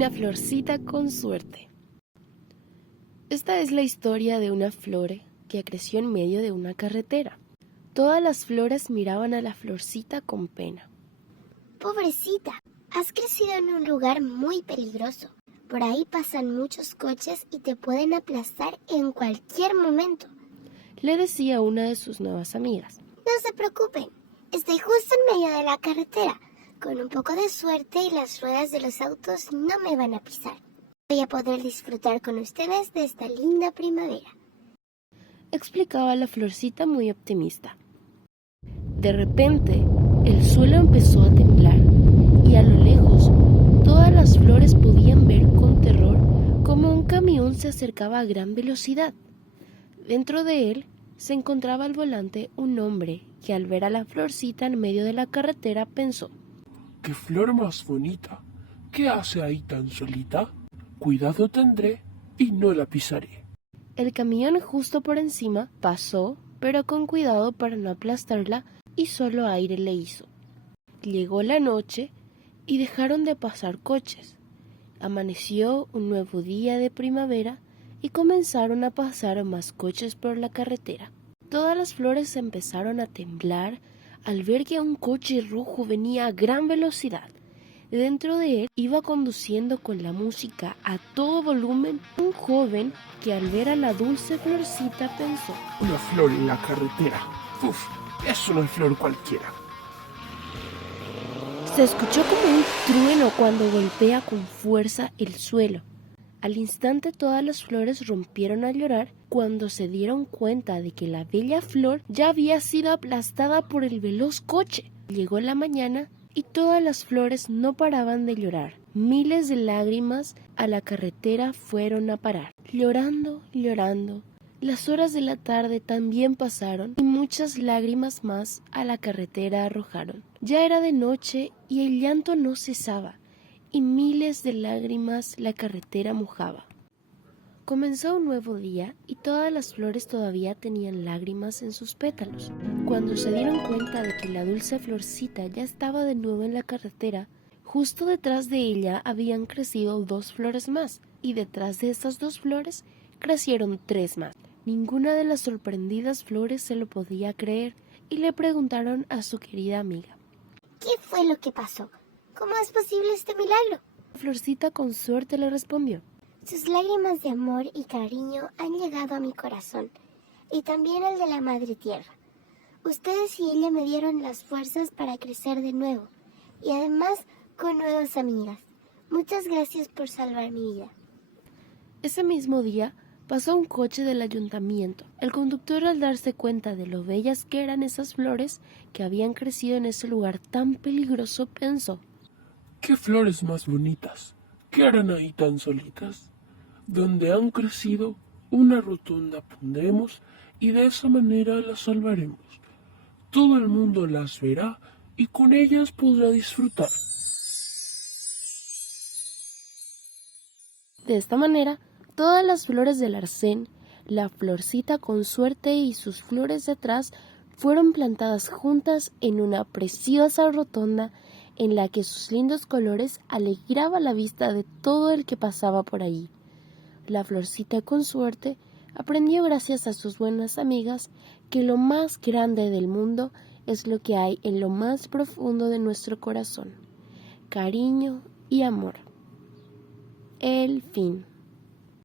Una florcita con suerte. Esta es la historia de una flor que creció en medio de una carretera. Todas las flores miraban a la florcita con pena. Pobrecita, has crecido en un lugar muy peligroso. Por ahí pasan muchos coches y te pueden aplastar en cualquier momento, le decía una de sus nuevas amigas. No se preocupen, estoy justo en medio de la carretera. Con un poco de suerte y las ruedas de los autos no me van a pisar. Voy a poder disfrutar con ustedes de esta linda primavera, explicaba la florcita muy optimista. De repente, el suelo empezó a temblar y a lo lejos todas las flores podían ver con terror cómo un camión se acercaba a gran velocidad. Dentro de él se encontraba al volante un hombre que al ver a la florcita en medio de la carretera pensó: ¡Qué flor más bonita! ¿Qué hace ahí tan solita? Cuidado tendré y no la pisaré. El camión justo por encima pasó, pero con cuidado para no aplastarla, y solo aire le hizo. Llegó la noche y dejaron de pasar coches. Amaneció un nuevo día de primavera y comenzaron a pasar más coches por la carretera. Todas las flores empezaron a temblar al ver que un coche rojo venía a gran velocidad. Dentro de él iba conduciendo con la música a todo volumen un joven que al ver a la dulce florcita pensó: Una flor en la carretera. ¡Uf! Es una flor cualquiera. Se escuchó como un trueno cuando golpea con fuerza el suelo. Al instante todas las flores rompieron a llorar cuando se dieron cuenta de que la bella flor ya había sido aplastada por el veloz coche. Llegó la mañana y todas las flores no paraban de llorar. Miles de lágrimas a la carretera fueron a parar. Llorando, llorando. Las horas de la tarde también pasaron y muchas lágrimas más a la carretera arrojaron. Ya era de noche y el llanto no cesaba, y miles de lágrimas la carretera mojaba. Comenzó un nuevo día y todas las flores todavía tenían lágrimas en sus pétalos. Cuando se dieron cuenta de que la dulce florcita ya estaba de nuevo en la carretera, justo detrás de ella habían crecido 2 flores más, y detrás de estas 2 flores crecieron 3 más. Ninguna de las sorprendidas flores se lo podía creer y le preguntaron a su querida amiga: ¿qué fue lo que pasó? ¿Cómo es posible este milagro? La florcita con suerte le respondió: Sus lágrimas de amor y cariño han llegado a mi corazón, y también al de la Madre Tierra. Ustedes y ella me dieron las fuerzas para crecer de nuevo, y además con nuevas amigas. Muchas gracias por salvar mi vida. Ese mismo día pasó un coche del ayuntamiento. El conductor, al darse cuenta de lo bellas que eran esas flores que habían crecido en ese lugar tan peligroso, pensó: ¡Qué flores más bonitas! ¿Qué harán ahí tan solitas? Donde han crecido, una rotonda pondremos y de esa manera las salvaremos. Todo el mundo las verá y con ellas podrá disfrutar. De esta manera, todas las flores del arcén, la florcita con suerte y sus flores detrás fueron plantadas juntas en una preciosa rotonda en la que sus lindos colores alegraban la vista de todo el que pasaba por allí. La florcita con suerte aprendió gracias a sus buenas amigas que lo más grande del mundo es lo que hay en lo más profundo de nuestro corazón: cariño y amor. El fin.